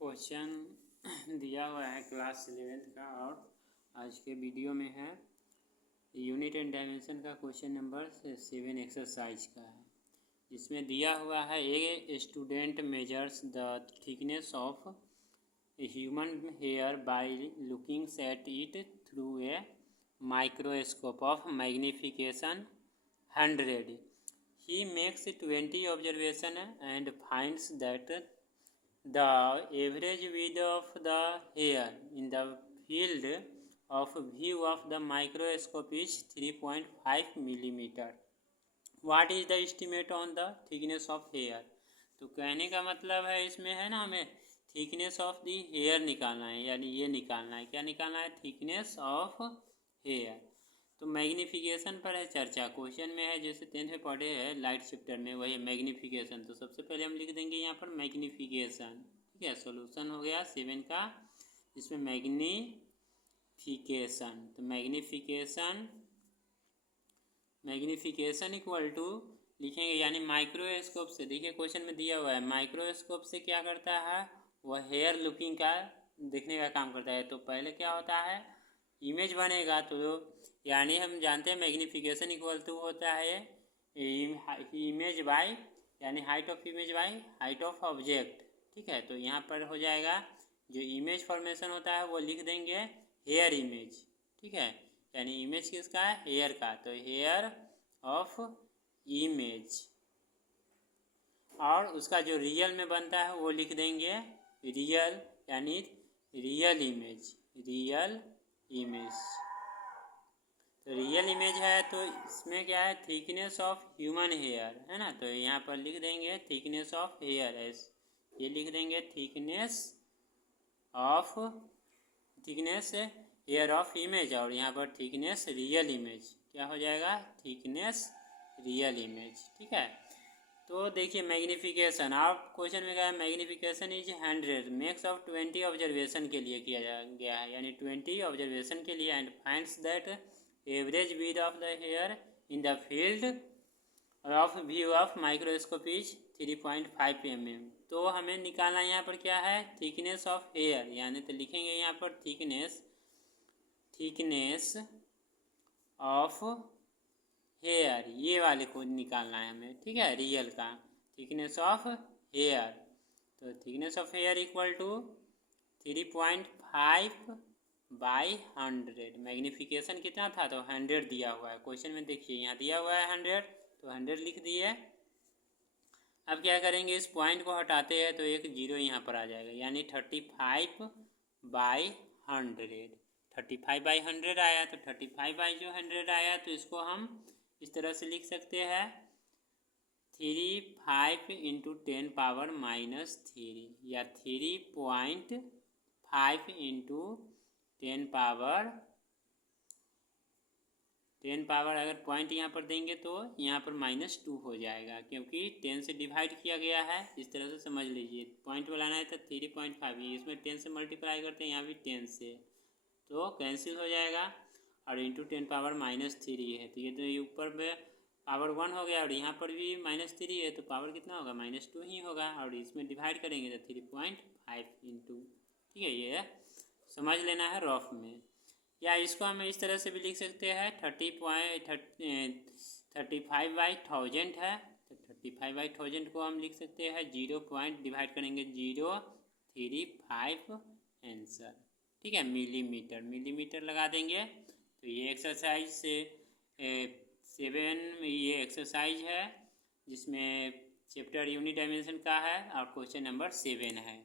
Question दिया हुआ है क्लास 11th का और आज के वीडियो में है यूनिट एंड डायमेंशन का क्वेश्चन नंबर 7 एक्सरसाइज का है। इसमें दिया हुआ है a student measures the thickness of human hair by looking at it through a microscope of magnification 100. He makes 20 observations and finds that the average width of the hair in the field of view of the microscope is 3.5 millimeter. What is the estimate on the thickness of hair? तो कहने का मतलब है इसमें है ना, हमें thickness of the hair निकालना है, यानी ये निकालना है, क्या निकालना है, थिकनेस ऑफ हेयर। तो मैग्निफिकेशन पर है चर्चा, क्वेश्चन में है जैसे 10th में पढ़े हैं लाइट चैप्टर में, वही मैग्निफिकेशन। तो सबसे पहले हम लिख देंगे यहाँ पर मैग्निफिकेशन, ठीक है। सॉल्यूशन हो गया 7 का, इसमें मैग्निफिकेशन। तो मैग्निफिकेशन इक्वल टू लिखेंगे, यानी माइक्रोस्कोप से, देखिए क्वेश्चन में दिया हुआ है माइक्रोस्कोप से क्या करता है, वह हेयर लुकिंग का देखने का काम करता है। तो पहले क्या होता है, इमेज बनेगा। तो यानी हम जानते हैं मैग्निफिकेशन इक्वल टू होता है इमेज बाय, यानी height of image by height of object, ठीक है। तो यहाँ पर हो जाएगा जो इमेज फॉर्मेशन होता है वो लिख देंगे हेयर इमेज, ठीक है। यानी इमेज किसका है, हेयर का। तो हेयर ऑफ इमेज, और उसका जो रियल में बनता है वो लिख देंगे रियल, यानी रियल इमेज, रियल इमेज। तो रियल इमेज है तो इसमें क्या है, थिकनेस ऑफ ह्यूमन हेयर, है ना। तो यहाँ पर लिख देंगे थिकनेस ऑफ हेयर, ये लिख देंगे थिकनेस हेयर ऑफ इमेज, और यहाँ पर थिकनेस रियल इमेज, क्या हो जाएगा, थिकनेस रियल इमेज, ठीक है। तो देखिए मैग्निफिकेशन, आप क्वेश्चन में क्या है, magnification is 100 makes of 20 observation के लिए किया गया है, यानी 20 ऑब्जर्वेशन के लिए, and finds that average width of the here in the field of view of microscope is 3.5 mm। तो हमें निकालना यहाँ पर क्या है, थिकनेस ऑफ हेयर, यानी तो लिखेंगे यहाँ पर थिकनेस ऑफ हेयर, ये वाले को निकालना है हमें, ठीक है, रियल का थिकनेस ऑफ हेयर। तो thickness of hair equal to 3.5 by 100। Magnification कितना था, तो 100 दिया हुआ है क्वेश्चन में, देखिए यहाँ दिया हुआ है 100, तो 100 लिख दिए। अब क्या करेंगे, इस पॉइंट को हटाते हैं तो एक जीरो यहाँ पर आ जाएगा, यानी 35 बाई 100, 35 बाई 100 आया। तो 35 बाई जो 100 आया, तो इसको हम इस तरह से लिख सकते हैं 35 × 10⁻³ या 3.5 × 10 पावर, अगर पॉइंट यहाँ पर देंगे तो यहाँ पर -2 हो जाएगा, क्योंकि 10 से डिवाइड किया गया है। इस तरह से समझ लीजिए, पॉइंट बनाना है तो 3.5, इसमें 10 से मल्टीप्लाई करते हैं, यहाँ भी 10 से, तो कैंसिल हो जाएगा, और इंटू 10⁻³ है। तो ये ऊपर में पावर 1 हो गया, और यहाँ पर भी -3 है, तो पावर कितना होगा, -2 ही होगा, और इसमें डिवाइड करेंगे तो 3.5 इंटू, ठीक है। ये समझ लेना है रफ में, या इसको हम इस तरह से भी लिख सकते हैं 35 बाई 1000 है, तो 35 बाई 1000 को हम लिख सकते हैं 0 पॉइंट डिवाइड करेंगे 0.35 आंसर, ठीक है। मिलीमीटर लगा देंगे। तो ये एक्सरसाइज से 7 ये एक्सरसाइज है जिसमें चैप्टर यूनिट डायमेंशन का है, और क्वेश्चन नंबर 7 है।